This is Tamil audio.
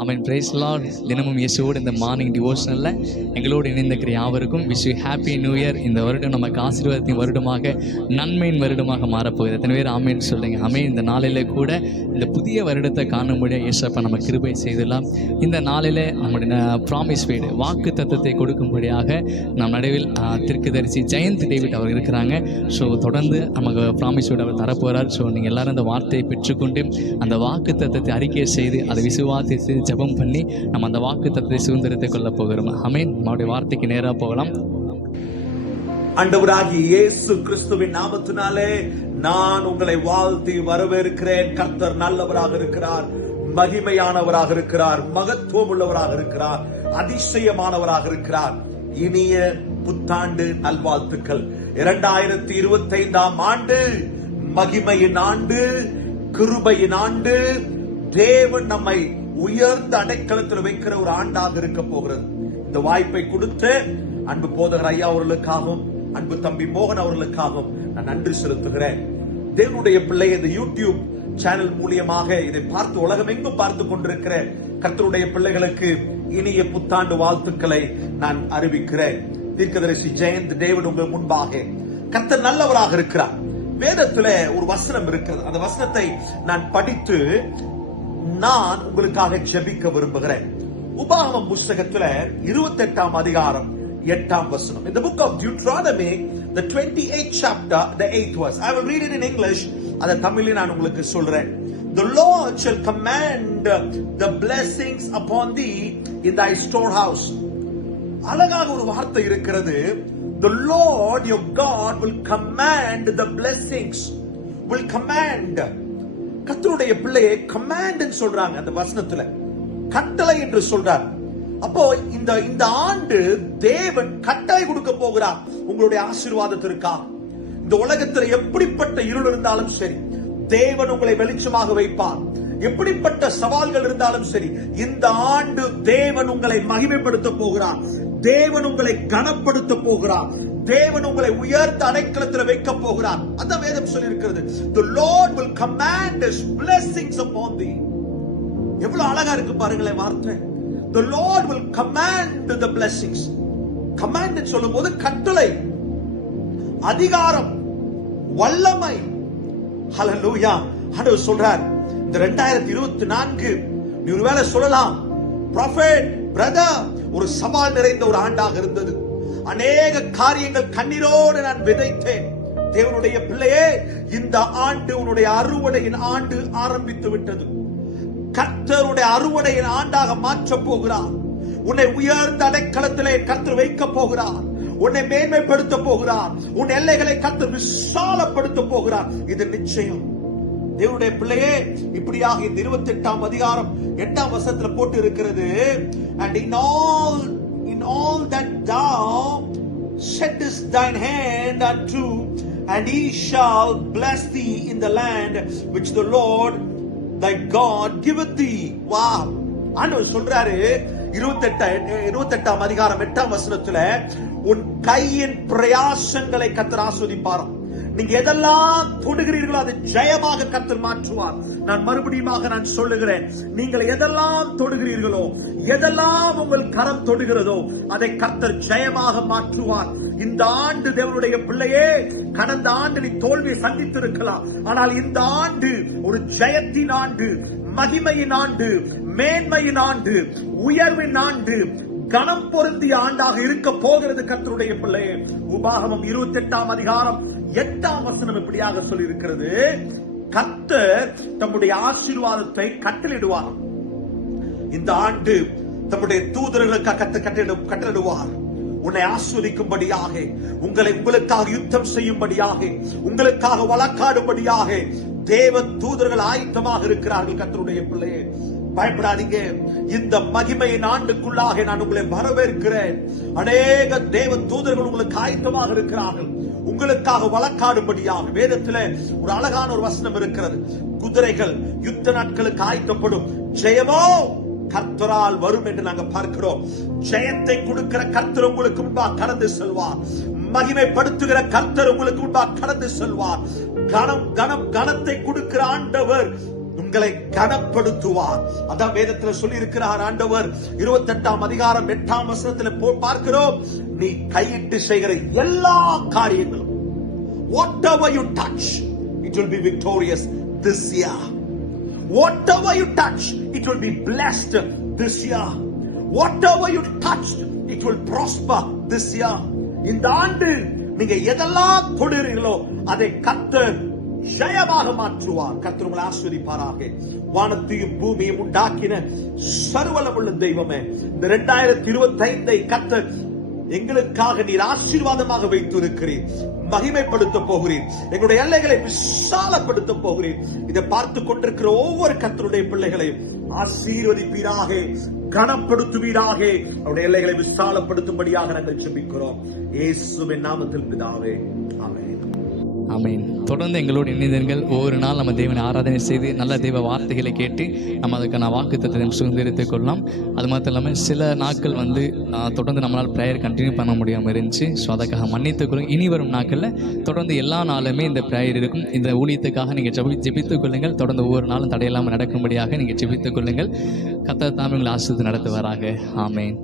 ஆமென். Price Lord. தினமும் இயேசுவோடு இந்த மார்னிங் டிவோஷனலில் எங்களோடு இணைந்திருக்கிற யாவருக்கும் wish you happy new year. இந்த வருடம் நமக்கு ஆசீர்வாதத்தின் வருடமாக, நன்மையின் வருடமாக மாறப்போகுது. எத்தனை பேர் ஆமேன் சொல்லுங்க? ஆமேன். இந்த நாளில் கூட இந்த புதிய வருடத்தை காணும்படியாக இயேசப்பா நம்ம கிருபை செய்தலாம். இந்த நாளில் நம்முடைய ப்ராமிஸ் வீடு வாக்கு தத்தத்தை கொடுக்கும்படியாக நம் நடுவில் தீர்க்கதரிசி ஜெயந்த் டேவிட் அவர் இருக்கிறாங்க. ஸோ தொடர்ந்து நமக்கு ப்ராமிஸ் வீடு அவர் தரப்போகிறார். ஸோ நீங்கள் எல்லாரும் அந்த வார்த்தையை பெற்றுக்கொண்டு அந்த வாக்கு தத்தத்தை அறிக்கை செய்து அதை விசுவாசித்து ஜெபம் பண்ணி நம்ம அந்த வாக்கு தத்தத்தை சுதந்திரத்தை கொள்ள போகிறோம். ஆமென். நம்முடைய வார்த்தைக்கு நேராக போகலாம். ஆண்டவராகிய இயேசு கிறிஸ்துவின் நாமத்தினாலே நான் உங்களை வாழ்த்தி வரவேற்கிறேன். கர்த்தர் நல்லவராக இருக்கிறார், மகிமையானவராக இருக்கிறார், மகத்துவம் உள்ளவராக இருக்கிறார், அதிசயமானவராக இருக்கிறார். இனிய புத்தாண்டு நல்வாழ்த்துக்கள். 2025ஆம் ஆண்டு மகிமையின் ஆண்டு, கிருபையின் ஆண்டு, தேவன் நம்மை உயர்ந்த அடைக்கலத்தில் வைக்கிற ஒரு ஆண்டாக இருக்க போகிறது. இந்த வாய்ப்பை கொடுத்து அன்பு போதகர் ஐயா அவர்களுக்காகவும் அன்பு தம்பி மோகன் அவர்களுக்காகவும் நான் நன்றி செலுத்துகிறேன். தேவனுடைய பிள்ளை இந்த யூடியூப் சேனல் மூலியமாக இதை பார்த்து உலகமெங்கும் பார்த்து கொண்டிருக்கிற கர்த்தருடைய பிள்ளைகளுக்கு இனிய புத்தாண்டு வாழ்த்துக்களை நான் அறிவிக்கிறேன். தீர்க்கதரிசி ஜெயந்த் டேவிட் உங்கள் முன்பாக. கர்த்தர் நல்லவராக இருக்கிறார். வேதத்துல ஒரு வசனம் இருக்கிறது. அந்த வசனத்தை நான் படித்து நான் உங்களுக்காக ஜெபிக்க விரும்புகிறேன். உபாகமம் புத்தகத்துல 28ஆம் அதிகாரம் 8ஆம் வசனம். In the book of Deuteronomy, the 28th chapter, the 8th verse. I will read it in English. அத தமிழில் நான் உங்களுக்கு சொல்றேன். The Lord shall command the blessings upon thee in thy storehouse. அழகாக ஒரு வார்த்தை இருக்கிறது. The Lord your God will command the blessings. Will command. கர்த்தருடைய பிள்ளையை கமாண்ட் சொல்றாங்க அந்த வசனத்துல. கட்டளை என்று சொல்றார். அப்போ இந்த ஆண்டு தேவன் கட்டளை கொடுக்க போகிறார் உங்களுடைய ஆசீர்வாதத்திற்காக. இந்த உலகத்தில் எப்படிப்பட்ட இருள் இருந்தாலும் சரி, தேவன் உங்களை வெளிச்சமாக வைப்பார். எப்படிப்பட்ட சவால்கள் இருந்தாலும் சரி, இந்த ஆண்டு தேவன் உங்களை மகிமைப்படுத்த போகிறார். தேவன் உங்களை கனப்படுத்த போகிறார். தேவன் உங்களை உயர்ந்த அடைக்கலத்தில் வைக்க போகிறார். அந்த வேதம் சொல்லி இருக்கிறது. The Lord will command his blessings upon thee. எவ்வளவு அழகா இருக்கு பாருங்களேன் வார்த்தை. The Lord will command the blessings. command சொல்லும்போது கட்டளை, அதிகாரம், வல்லமை. ஹல்லேலூயா. ஆண்டவர் சொல்றார் இந்த 2024 நீ ஒருவேளை சொல்லலாம், prophet brother, ஒரு சவால் நிறைந்த ஒரு ஆண்டாக இருந்தது. அநேக காரியங்கள் கண்ணீரோடு நான் விதைத்தேன். தேவனுடைய பிள்ளையே, இந்த ஆண்டு உன்னுடைய அறுவடையின் ஆண்டு ஆரம்பித்து விட்டது. கர்த்தருடைய அறுவடையின் ஆண்டாக மாற்ற போகிறார். உன்னை உயர்ந்த அடைக்கலத்திலே கர்த்தர் வைக்க போகிறார். உன்னை மேன்மைப்படுத்த போகிறார். உன் எல்லைகளை கர்த்தர் விசாலப்படுத்த போகிறார். இது நிச்சயம். தேவனுடைய பிள்ளையே, இப்படியாக இந்த 28ஆம் அதிகாரம் 8ஆம் வசனத்துல போட்டு இருக்கிறது. And in all that thou settest thine hand unto, and he shall bless thee in the land which the Lord thy God giveth thee. Wow. ஆண்டவர் சொல்றாரு 28ஆம் அதிகாரம் 8ஆம் வசனத்துல, உன் கையின் பிரயாசங்களை கர்த்தர் ஆசீர்வதிப்பாராம். நீங்க எதெல்லாம் தொடுகிறீர்களோ அதை ஜெயமாக கர்த்தர் மாற்றுவார். நான் மறுபடியும் சொல்லுகிறேன், நீங்கள் எதெல்லாம் தொடுகிறீர்களோ, எதெல்லாம் உங்கள் கரம் தொடுகிறதோ அதை கர்த்தர் ஜெயமாக மாற்றுவார். இந்த ஆண்டு தேவனுடைய பிள்ளையே, கடந்த ஆண்டு நீ தோல்வியை சந்தித்திருக்கலாம். ஆனால் இந்த ஆண்டு ஒரு ஜெயத்தின் ஆண்டு, மகிமையின் ஆண்டு, மேன்மையின் ஆண்டு, உயர்வின் ஆண்டு, கனம் பொருந்திய ஆண்டாக இருக்க போகிறது கர்த்தருடைய பிள்ளையே. உபாகமம் 28ஆம் அதிகாரம் 8ஆம் வசனம் இப்படியாக சொல்லி இருக்கிறது. கர்த்தர் தம்முடைய ஆசீர்வாதத்தை கட்டளையிடுவார். இந்த ஆண்டு தம்முடைய தூதர்களுக்கு கட்டளையிடுவார். உன்னை ஆஸ்வதிக்கும்படியாக, உங்களுக்காக யுத்தம் செய்யும்படியாக, உங்களுக்காக வழக்காடும்படியாக தேவ தூதர்கள் ஆயத்தமாக இருக்கிறார்கள். கர்த்தருடைய பிள்ளையே, பயப்படாதீங்க. இந்த மகிமையின் ஆண்டுக்குள்ளாக நான் உங்களை வரவேற்கிறேன். அநேக தேவ தூதர்கள் உங்களுக்கு ஆயத்தமாக இருக்கிறார்கள், உங்களுக்காக வழக்காடும்படியாக. வேதத்தில் ஒரு அழகான ஒரு வசனம் இருக்கிறது. குதிரைகள் யுத்த நாட்களுக்கு ஆயத்தப்படும், ஜெயமோ கர்த்தரால் வரும் என்று நாங்கள் பார்க்கிறோம். ஜெயத்தை கொடுக்கிற கர்த்தர் உங்களுக்கு முன்பாக கடந்து செல்வார். மகிமைப்படுத்துகிற கர்த்தர் உங்களுக்கு முன்பாக கடந்து செல்வார். கனத்தை கொடுக்கிற ஆண்டவர் உங்களை கனப்படுத்துவார். அதான் வேதத்துல சொல்லி இருக்கிறார் ஆண்டவர் 28ஆம் அதிகாரம் 8ஆம் வசனத்துல பார்க்கிறோம், நீ கையிட்டு செய்கிற எல்லா காரியங்களும், whatever you touch it will be victorious this year. Whatever you touch it will be blessed this year. Whatever you touch it will prosper this year. இந்த ஆண்டு நீங்க எதெல்லாம் தொடுறீங்களோ அதை கர்த்தர் ஜெயமாக மாற்றுவார். கர்த்தர் உங்களை ஆசீர்வதிப்பாராக. வானத்தையும் பூமியையும் உண்டாக்கின சர்வவல்லமையுள்ள தெய்வமே, இந்த 2025 கர்த்தர் எங்களுக்காக நீர் ஆசீர்வாதமாக வைத்திருக்கிறீர். மகிமைப்படுத்த போகிறீர். எங்களுடைய எல்லைகளை விசாலப்படுத்த போகிறீர். இதை பார்த்து கொண்டிருக்கிற ஒவ்வொரு கர்த்தருடைய பிள்ளைகளையும் ஆசீர்வதிப்பீராக, கனப்படுத்துவீராக. அவருடைய எல்லைகளை விசாலப்படுத்தும்படியாக நாங்கள் ஜெபிக்கிறோம் இயேசுவின் நாமத்தில் பிதாவே, ஆமென். ஆமென். தொடர்ந்து எங்களோடு இணைந்தீர்கள். ஒவ்வொரு நாள் நம்ம தேவனை ஆராதனை செய்து நல்ல தெய்வ வார்த்தைகளை கேட்டு நம்ம அதுக்கான வாக்குத்தத்தத்தை சுதந்திரித்துக் கொள்ளலாம். அது மாத்திரம் இல்லாமல் சில நாட்கள் தொடர்ந்து நம்மளால் ப்ரேயர் கண்டினியூ பண்ண முடியாமல் இருந்துச்சு. ஸோ அதுக்காக மன்னித்துக் கொள்ளுங்கள். இனி வரும் நாட்களில் தொடர்ந்து எல்லா நாளுமே இந்த ப்ரேயர் இருக்கும். இந்த ஊழியத்துக்காக நீங்கள் ஜெபித்துக் கொள்ளுங்கள். தொடர்ந்து ஒவ்வொரு நாளும் தடையில்லாமல் நடக்கும்படியாக நீங்கள் ஜெபித்துக் கொள்ளுங்கள். கர்த்தர் தாமே உங்களை ஆசீர்வதித்து நடத்துவாராக. ஆமென்.